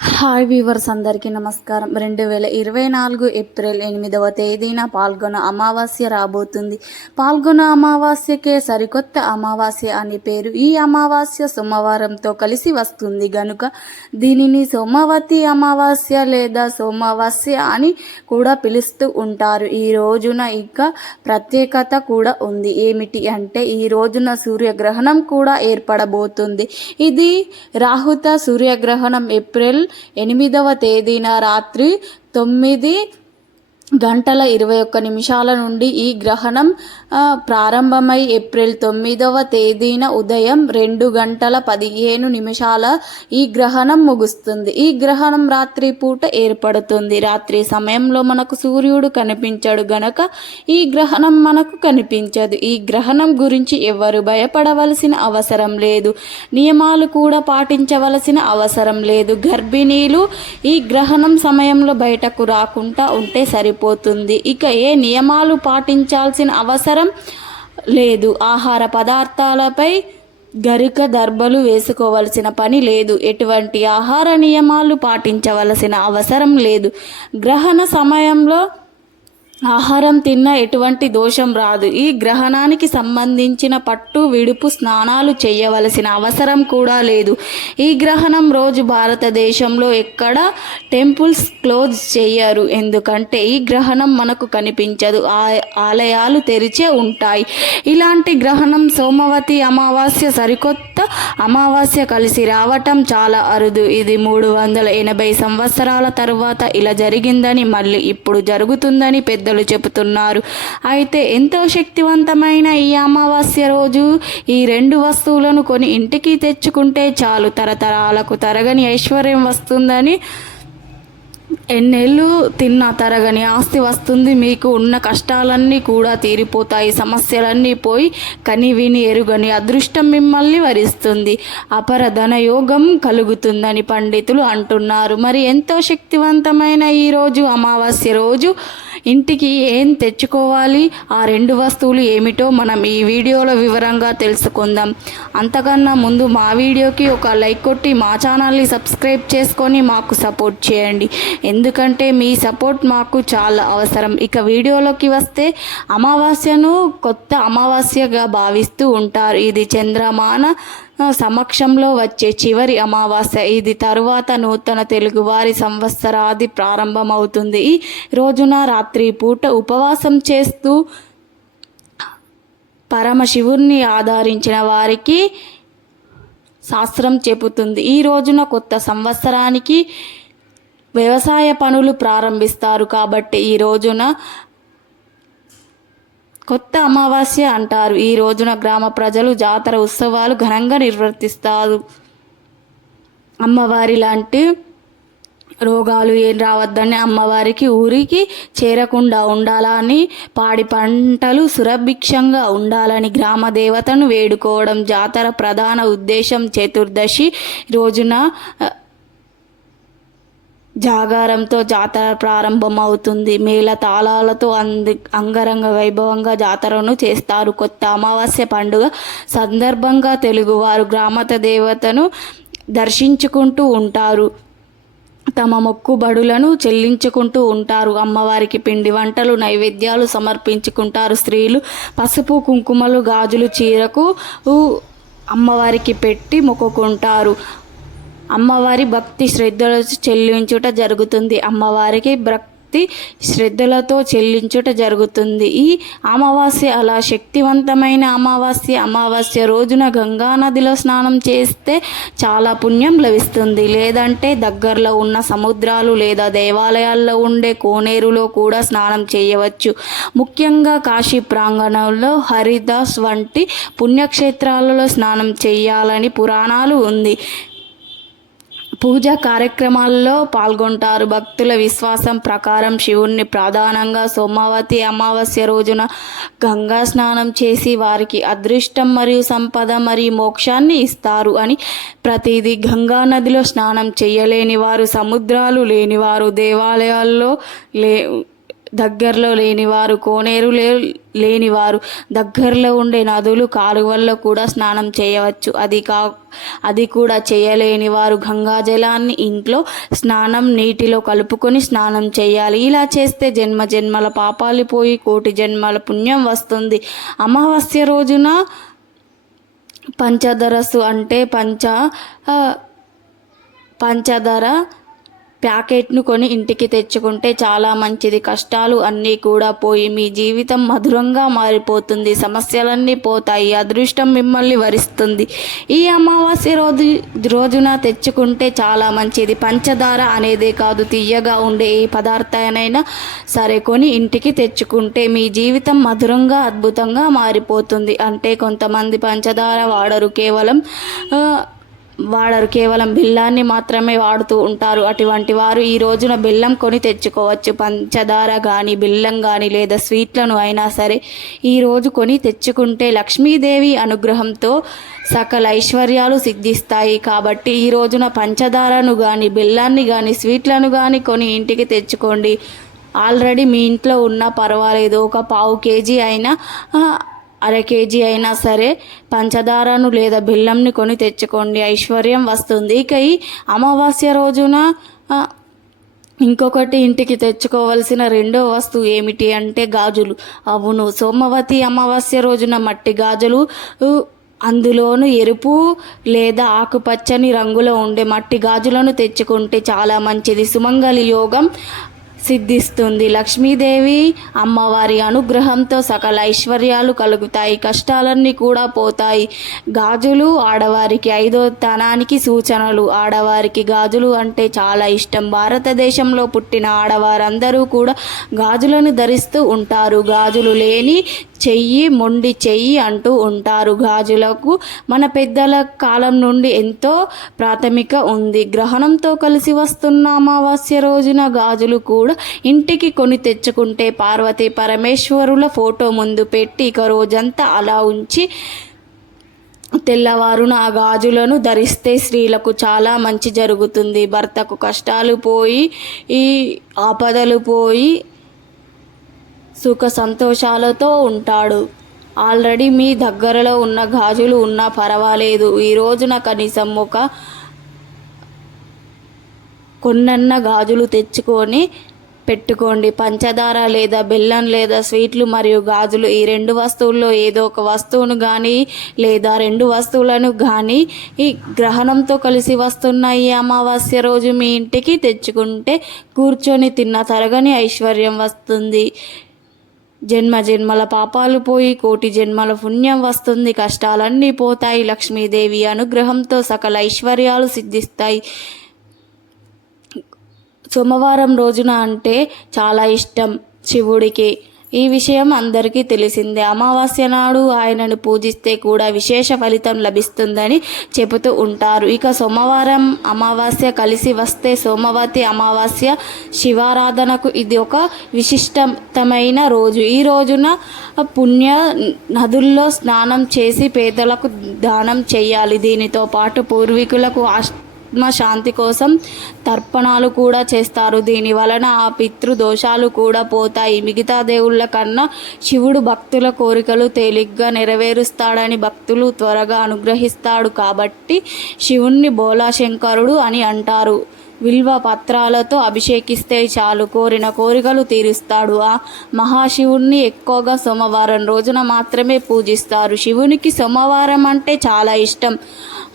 Hi viewers అందరికీ నమస్కారం. రెండు వేల ఇరవై నాలుగు ఏప్రిల్ ఎనిమిదవ తేదీన పాల్గొన అమావాస్య రాబోతుంది. పాల్గొన అమావాస్యకే సరికొత్త అమావాస్య అని పేరు ఈ అమావాస్య సోమవారంతో కలిసి వస్తుంది గనుక దీనిని సోమవతి అమావాస్య లేదా సోమవాస్య అని కూడా పిలుస్తూ ఉంటారు. ఈ రోజున ఇంకా ప్రత్యేకత కూడా ఉంది. ఏమిటి అంటే ఈ రోజున సూర్యగ్రహణం కూడా ఏర్పడబోతుంది. ఇది రాహుత సూర్యగ్రహణం ఏప్రిల్ ఎనిమిదవ తేదీన రాత్రి తొమ్మిది గంటల ఇరవై ఒక్క నిమిషాల నుండి ఈ గ్రహణం ప్రారంభమై ఏప్రిల్ తొమ్మిదవ తేదీన ఉదయం రెండు గంటల పదిహేను నిమిషాల ఈ గ్రహణం ముగుస్తుంది. ఈ గ్రహణం రాత్రి పూట ఏర్పడుతుంది. రాత్రి సమయంలో మనకు సూర్యుడు కనిపించడు గనక ఈ గ్రహణం మనకు కనిపించదు. ఈ గ్రహణం గురించి ఎవరు భయపడవలసిన అవసరం లేదు. నియమాలు కూడా పాటించవలసిన అవసరం లేదు. గర్భిణీలు ఈ గ్రహణం సమయంలో బయటకు రాకుండా ఉంటే సరి సరిపోతుంది. ఇక ఏ నియమాలు పాటించాల్సిన అవసరం లేదు. ఆహార పదార్థాలపై గరిక దర్బలు వేసుకోవలసిన పని లేదు. ఎటువంటి ఆహార నియమాలు పాటించవలసిన అవసరం లేదు. గ్రహణ సమయంలో ఆహారం తిన్న ఎటువంటి దోషం రాదు. ఈ గ్రహణానికి సంబంధించిన పట్టు విడుపు స్నానాలు చేయవలసిన అవసరం కూడా లేదు. ఈ గ్రహణం రోజు భారతదేశంలో ఎక్కడ టెంపుల్స్ క్లోజ్ చేయరు. ఎందుకంటే ఈ గ్రహణం మనకు కనిపించదు. ఆ- ఆలయాలు తెరిచే ఉంటాయి. ఇలాంటి గ్రహణం సోమవతి అమావాస్య సరికొత్త అమావాస్య కలిసి రావటం చాలా అరుదు. ఇది మూడు వందల ఎనభై సంవత్సరాల తరువాత ఇలా జరిగిందని మళ్ళీ ఇప్పుడు జరుగుతుందని పెద్ద పెద్దలు చెబుతున్నారు. అయితే ఎంతో శక్తివంతమైన ఈ అమావాస్య రోజు? ఈ రెండు వస్తువులను కొని ఇంటికి తెచ్చుకుంటే చాలు. తరతరాలకు తరగని ఐశ్వర్యం వస్తుందని ఎన్నేళ్ళు తిన్నా తరగని ఆస్తి వస్తుంది. మీకు ఉన్న కష్టాలన్నీ కూడా తీరిపోతాయి. సమస్యలన్నీ పోయి కని విని ఎరుగని అదృష్టం మిమ్మల్ని వరిస్తుంది. అపర ధనయోగం కలుగుతుందని పండితులు అంటున్నారు. మరి ఎంతో శక్తివంతమైన ఈ రోజు అమావాస్య రోజు? ఇంటికి ఏం తెచ్చుకోవాలి ఆ రెండు వస్తువులు ఏమిటో మనం ఈ వీడియోలో వివరంగా తెలుసుకుందాం. అంతకన్నా ముందు మా వీడియోకి ఒక లైక్ కొట్టి మా ఛానల్ని సబ్స్క్రైబ్ చేసుకొని మాకు సపోర్ట్ చేయండి. ఎందుకంటే మీ సపోర్ట్ మాకు చాలా అవసరం. ఇక వీడియోలోకి వస్తే అమావాస్యను కొత్త అమావాస్యగా భావిస్తూ ఉంటారు. ఇది చంద్రమాన సమక్షంలో వచ్చే చివరి అమావాస్య ఇది తరువాత నూతన తెలుగువారి సంవత్సరాది ప్రారంభమవుతుంది. ఈ రోజున రాత్రి పూట ఉపవాసం చేస్తూ పరమశివుణ్ణి ఆధారించిన వారికి శాస్త్రం చెబుతుంది. ఈ రోజున కొత్త సంవత్సరానికి వ్యవసాయ పనులు ప్రారంభిస్తారు కాబట్టి ఈ రోజున కొత్త అమావాస్య అంటారు. ఈ రోజున గ్రామ ప్రజలు జాతర ఉత్సవాలు ఘనంగా నిర్వర్తిస్తారు. అమ్మవారి లాంటి రోగాలు ఏం రావద్దని అమ్మవారికి ఊరికి చేరకుండా ఉండాలని పాడి పంటలు సురభిక్షంగా ఉండాలని గ్రామ దేవతను వేడుకోవడం జాతర ప్రధాన ఉద్దేశం. చతుర్దశి రోజున జాగారంతో జాతర ప్రారంభమవుతుంది. మేళ తాళాలతో అంది అంగరంగ వైభవంగా జాతరను చేస్తారు. కొత్త అమావాస్య పండుగ సందర్భంగా తెలుగువారు గ్రామత దేవతను దర్శించుకుంటూ ఉంటారు. తమ మొక్కుబడులను చెల్లించుకుంటూ ఉంటారు. అమ్మవారికి పిండి వంటలు నైవేద్యాలు సమర్పించుకుంటారు. స్త్రీలు పసుపు కుంకుమలు గాజులు చీరకు అమ్మవారికి పెట్టి మొక్కుకుంటారు. అమ్మవారి భక్తి శ్రద్ధలతో చెల్లించుట జరుగుతుంది. అమ్మవారికి భక్తి శ్రద్ధలతో చెల్లించుట జరుగుతుంది. ఈ అమావాస్య అలా శక్తివంతమైన అమావాస్య అమావాస్య రోజున గంగా నదిలో స్నానం చేస్తే చాలా పుణ్యం లభిస్తుంది. లేదంటే దగ్గరలో ఉన్న సముద్రాలు లేదా దేవాలయాల్లో ఉండే కోనేరులో కూడా స్నానం చేయవచ్చు. ముఖ్యంగా కాశీ ప్రాంగణంలో హరిదాస్ వంటి పుణ్యక్షేత్రాలలో స్నానం చేయాలని పురాణాలు ఉంది. పూజా కార్యక్రమాల్లో పాల్గొంటారు. భక్తుల విశ్వాసం ప్రకారం శివుణ్ణి ప్రధానంగా సోమవతి అమావాస్య రోజున గంగా స్నానం చేసి వారికి అదృష్టం మరియు సంపద మరియు మోక్షాన్ని ఇస్తారు అని ప్రతిదీ గంగా నదిలో స్నానం చేయలేని వారు సముద్రాలు లేనివారు దేవాలయాల్లో లే దగ్గరలో లేనివారు కోనేరు లే లేనివారు దగ్గరలో ఉండే నదులు కాలువల్లో కూడా స్నానం చేయవచ్చు. అది కా అది కూడా చేయలేని వారు గంగా జలాన్ని ఇంట్లో స్నానం నీటిలో కలుపుకొని స్నానం చేయాలి. ఇలా చేస్తే జన్మ జన్మల పాపాలు పోయి కోటి జన్మల పుణ్యం వస్తుంది. అమావాస్య రోజున పంచదరస్సు అంటే పంచ పంచదర ప్యాకెట్ను కొని ఇంటికి తెచ్చుకుంటే చాలా మంచిది. కష్టాలు అన్నీ కూడా పోయి మీ జీవితం మధురంగా మారిపోతుంది. సమస్యలన్నీ పోతాయి. అదృష్టం మిమ్మల్ని వరిస్తుంది. ఈ అమావాస్య రోజు రోజున తెచ్చుకుంటే చాలా మంచిది. పంచదార అనేదే కాదు తీయగా ఉండే ఏ పదార్థానైనా సరే కొని ఇంటికి తెచ్చుకుంటే మీ జీవితం మధురంగా అద్భుతంగా మారిపోతుంది. అంటే కొంతమంది పంచదార వాడరు. కేవలం వాడరు. కేవలం బెల్లాన్ని మాత్రమే వాడుతూ ఉంటారు. అటువంటి వారు ఈ రోజున బెల్లం కొని తెచ్చుకోవచ్చు. పంచదార కానీ బెల్లం కానీ లేదా స్వీట్లను అయినా సరే ఈ రోజు కొని తెచ్చుకుంటే లక్ష్మీదేవి అనుగ్రహంతో సకల ఐశ్వర్యాలు సిద్ధిస్తాయి. కాబట్టి ఈ రోజున పంచదారను కానీ బెల్లాన్ని కానీ స్వీట్లను కానీ కొని ఇంటికి తెచ్చుకోండి. ఆల్రెడీ మీ ఇంట్లో ఉన్నా పర్వాలేదు. ఒక పావు కేజీ అయినా అర కేజీ అయినా సరే పంచదారను లేదా బెల్లంని కొని తెచ్చుకోండి. ఐశ్వర్యం వస్తుంది. ఇక ఈ అమావాస్య రోజున ఇంకొకటి ఇంటికి తెచ్చుకోవలసిన రెండో వస్తువు ఏమిటి అంటే గాజులు. అవును సోమవతి అమావాస్య రోజున మట్టి గాజులు అందులోను ఎరుపు లేదా ఆకుపచ్చని రంగులో ఉండే మట్టి గాజులను తెచ్చుకుంటే చాలా మంచిది. సుమంగళి యోగం సిద్ధిస్తుంది. లక్ష్మీదేవి అమ్మవారి అనుగ్రహంతో సకల ఐశ్వర్యాలు కలుగుతాయి. కష్టాలన్నీ కూడా పోతాయి. గాజులు ఆడవారికి ఐదో తనానికి సూచనలు. ఆడవారికి గాజులు అంటే చాలా ఇష్టం. భారతదేశంలో పుట్టిన ఆడవారందరూ కూడా గాజులను ధరిస్తూ ఉంటారు. గాజులు లేని చెయ్యి మొండి చెయ్యి అంటూ ఉంటారు. గాజులకు మన పెద్దల కాలం నుండి ఎంతో ప్రాథమిక ఉంది. గ్రహణంతో కలిసి వస్తున్న అమావాస్య రోజున గాజులు కూడా ఇంటికి కొని తెచ్చుకుంటే పార్వతీ పరమేశ్వరుల ఫోటో ముందు పెట్టి ఇక రోజంతా అలా ఉంచి తెల్లవారున ఆ గాజులను ధరిస్తే స్త్రీలకు చాలా మంచి జరుగుతుంది. భర్తకు కష్టాలు పోయి ఈ ఆపదలు పోయి సుఖ సంతోషాలతో ఉంటాడు. ఆల్రెడీ మీ దగ్గరలో ఉన్న గాజులు ఉన్నా పర్వాలేదు. ఈ రోజున కనీసం ఒక కొన్నన్న గాజులు తెచ్చుకొని పెట్టుకోండి. పంచదార లేదా బెల్లం లేదా స్వీట్లు మరియు గాజులు ఈ రెండు వస్తువుల్లో ఏదో ఒక వస్తువును కానీ లేదా రెండు వస్తువులను కానీ ఈ గ్రహణంతో కలిసి వస్తున్న ఈ అమావాస్య రోజు మీ ఇంటికి తెచ్చుకుంటే కూర్చొని తిన్న తరగని ఐశ్వర్యం వస్తుంది. జన్మ జన్మల పాపాలు పోయి కోటి జన్మల పుణ్యం వస్తుంది. కష్టాలన్నీ పోతాయి. లక్ష్మీదేవి అనుగ్రహంతో సకల ఐశ్వర్యాలు సిద్ధిస్తాయి. సోమవారం రోజున అంటే చాలా ఇష్టం శివుడికి. ఈ విషయం అందరికీ తెలిసిందే. అమావాస్య నాడు ఆయనను పూజిస్తే కూడా విశేష ఫలితం లభిస్తుందని చెబుతూ ఉంటారు. ఇక సోమవారం అమావాస్య కలిసి వస్తే సోమవతి అమావాస్య శివారాధనకు ఇది ఒక విశిష్టమైన రోజు. ఈ రోజున పుణ్య నదుల్లో స్నానం చేసి పేదలకు దానం చేయాలి. దీనితో పాటు పూర్వీకులకు ఆశ్ ఆత్మ శాంతి కోసం తర్పణాలు కూడా చేస్తారు. దీని వలన ఆ పితృ దోషాలు కూడా పోతాయి. మిగతా దేవుళ్ళ కన్నా శివుడు భక్తుల కోరికలు తేలిగ్గా నెరవేరుస్తాడని భక్తులు త్వరగా అనుగ్రహిస్తాడు కాబట్టి శివుణ్ణి బోలాశంకరుడు అని అంటారు. విల్వ పత్రాలతో అభిషేకిస్తే చాలు. కోరిన కోరికలు తీరుస్తాడు. ఆ మహాశివుణ్ణి ఎక్కువగా సోమవారం రోజున మాత్రమే పూజిస్తారు. శివునికి సోమవారం అంటే చాలా ఇష్టం.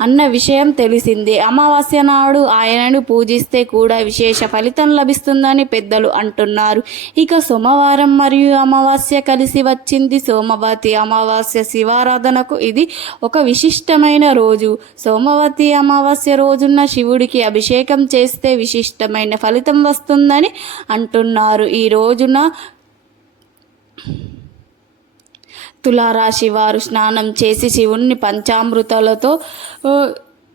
అన్న విషయం తెలిసింది. అమావాస్య నాడు ఆయనను పూజిస్తే కూడా విశేష ఫలితం లభిస్తుందని పెద్దలు అంటున్నారు. ఇక సోమవారం మరియు అమావాస్య కలిసి వచ్చింది సోమవతి. అమావాస్య శివారాధనకు ఇది ఒక విశిష్టమైన రోజు. సోమవతి అమావాస్య రోజున శివుడికి అభిషేకం చేస్తే విశిష్టమైన ఫలితం వస్తుందని అంటున్నారు. ఈ రోజున తులారాశి వారు స్నానం చేసి శివుణ్ణి పంచామృతాలతో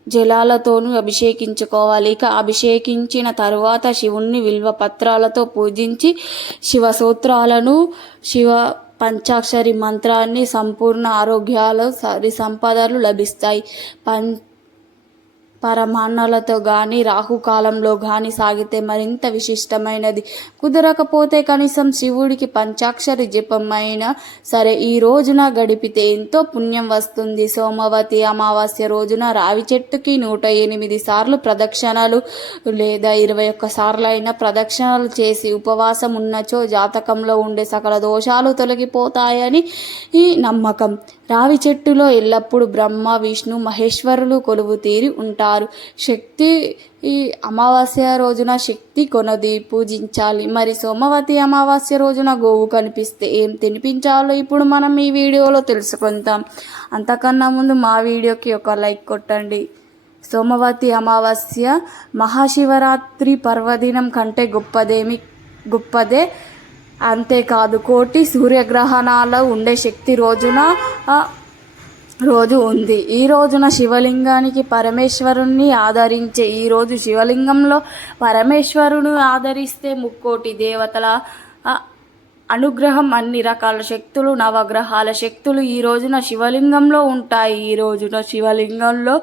జలాలతోనూ అభిషేకించుకోవాలి. ఇక అభిషేకించిన తరువాత శివుణ్ణి విల్వ పత్రాలతో పూజించి శివ సూత్రాలను శివ పంచాక్షరి మంత్రాన్ని సంపూర్ణ ఆరోగ్యాలు సరి సంపదలు లభిస్తాయి. పం పరమాన్నలతో గాని రాహుకాలంలో గాని సాగితే మరింత విశిష్టమైనది. కుదరకపోతే కనీసం శివుడికి పంచాక్షరి జపం అయినా సరే ఈ రోజున గడిపితే ఎంతో పుణ్యం వస్తుంది. సోమవతి అమావాస్య రోజున రావి చెట్టుకి నూట ఎనిమిది సార్లు ప్రదక్షిణలు లేదా ఇరవై ఒక్క సార్లు అయినా ప్రదక్షిణలు చేసి ఉపవాసం ఉన్నచో జాతకంలో ఉండే సకల దోషాలు తొలగిపోతాయని ఈ నమ్మకం. రావి చెట్టులో ఎల్లప్పుడూ బ్రహ్మ విష్ణు మహేశ్వరులు కొలువు తీరి ఉంటారు. శక్తి ఈ అమావాస్య రోజున శక్తి కొనది పూజించాలి. మరి సోమవతి అమావాస్య రోజున గోవు కనిపిస్తే ఏం తినిపించాలో ఇప్పుడు మనం ఈ వీడియోలో తెలుసుకుందాం. అంతకన్నా ముందు మా వీడియోకి ఒక లైక్ కొట్టండి. సోమవతి అమావాస్య మహాశివరాత్రి పర్వదినం కంటే గొప్పదేమి గొప్పదే. అంతేకాదు కోటి సూర్యగ్రహణాల ఉండే శక్తి రోజున రోజు ఉంది. ఈ రోజున శివలింగానికి పరమేశ్వరుణ్ణి ఆదరించే ఈరోజు శివలింగంలో పరమేశ్వరుని ఆదరిస్తే ముక్కోటి దేవతల అనుగ్రహం అన్ని రకాల శక్తులు నవగ్రహాల శక్తులు ఈ రోజున శివలింగంలో ఉంటాయి. ఈ రోజున శివలింగంలో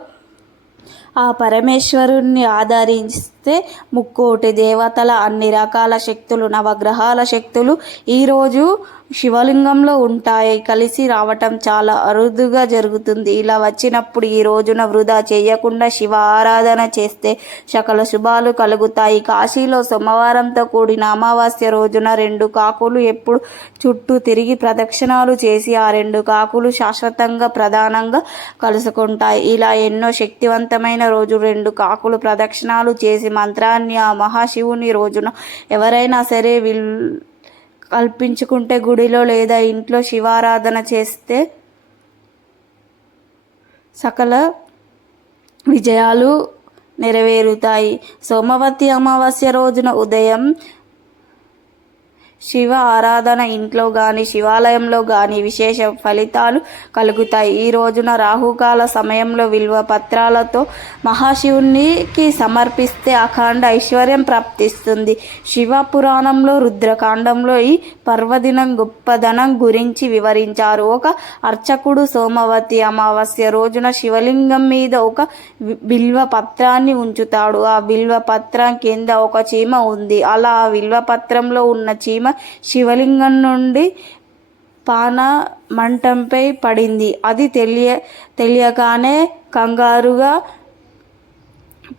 ఆ పరమేశ్వరుణ్ణి ఆదరిస్తే ముక్కోటి దేవతల అన్ని రకాల శక్తులు నవగ్రహాల శక్తులు ఈరోజు శివలింగంలో ఉంటాయి. కలిసి రావటం చాలా అరుదుగా జరుగుతుంది. ఇలా వచ్చినప్పుడు ఈ రోజున వృధా చేయకుండా శివ ఆరాధన చేస్తే సకల శుభాలు కలుగుతాయి. కాశీలో సోమవారంతో కూడిన అమావాస్య రోజున రెండు కాకులు ఎప్పుడు చుట్టూ తిరిగి ప్రదక్షిణాలు చేసి ఆ రెండు కాకులు శాశ్వతంగా ప్రధానంగా కలుసుకుంటాయి. ఇలా ఎన్నో శక్తివంతమైన రోజు రెండు కాకులు ప్రదక్షిణాలు చేసి మంత్రాన్ని ఆ మహాశివుని రోజున ఎవరైనా సరే విల్ కల్పించుకుంటే గుడిలో లేదా ఇంట్లో శివారాధన చేస్తే సకల విజయాలు నెరవేరుతాయి. సోమవతి అమావాస్య రోజున ఉదయం శివ ఆరాధన ఇంట్లో కానీ శివాలయంలో కానీ విశేష ఫలితాలు కలుగుతాయి. ఈ రోజున రాహుకాల సమయంలో విలువ పత్రాలతో మహాశివునికి సమర్పిస్తే అఖండ ఐశ్వర్యం ప్రాప్తిస్తుంది. శివ పురాణంలో రుద్రకాండంలో ఈ పర్వదినం గొప్పదనం గురించి వివరించారు. ఒక అర్చకుడు సోమవతి అమావాస్య రోజున శివలింగం మీద ఒక వి- బిల్వ పత్రాన్ని ఉంచుతాడు. ఆ బిల్వ పత్రం కింద ఒక చీమ ఉంది. అలా ఆ బిల్వ పత్రంలో ఉన్న చీమ శివలింగం నుండి పాన మంటంపై పడింది. అది తెలియ తెలియగానే కంగారుగా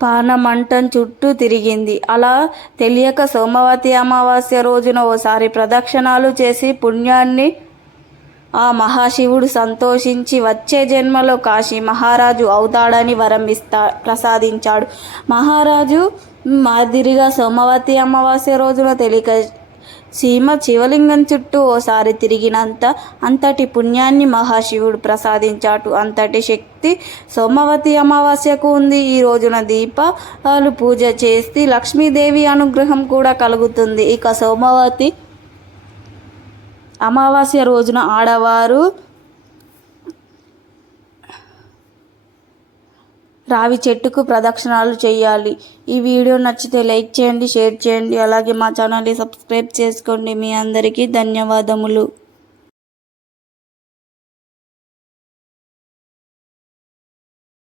పానమంటం చుట్టూ తిరిగింది. అలా తెలియక సోమవతి అమావాస్య రోజున ఓసారి ప్రదక్షిణాలు చేసి పుణ్యాన్ని ఆ మహాశివుడు సంతోషించి వచ్చే జన్మలో కాశీ మహారాజు అవుతాడని వరం ఇస్తా ప్రసాదించాడు. మహారాజు మాదిరిగా సోమవతి అమావాస్య రోజున తెలియక సీమ శివలింగం చుట్టూ ఓసారి తిరిగినంత అంతటి పుణ్యాన్ని మహాశివుడు ప్రసాదించాడు అంతటి శక్తి సోమవతి అమావాస్యకు ఉంది. ఈ రోజున దీపాలు పూజ చేసి లక్ష్మీదేవి అనుగ్రహం కూడా కలుగుతుంది. ఇక సోమవతి అమావాస్య రోజున ఆడవారు రావి చెట్టుకు ప్రదక్షిణాలు చేయాలి. ఈ వీడియో నచ్చితే లైక్ చేయండి షేర్ చేయండి. అలాగే మా ఛానల్ని సబ్స్క్రైబ్ చేసుకోండి. మీ అందరికీ ధన్యవాదములు.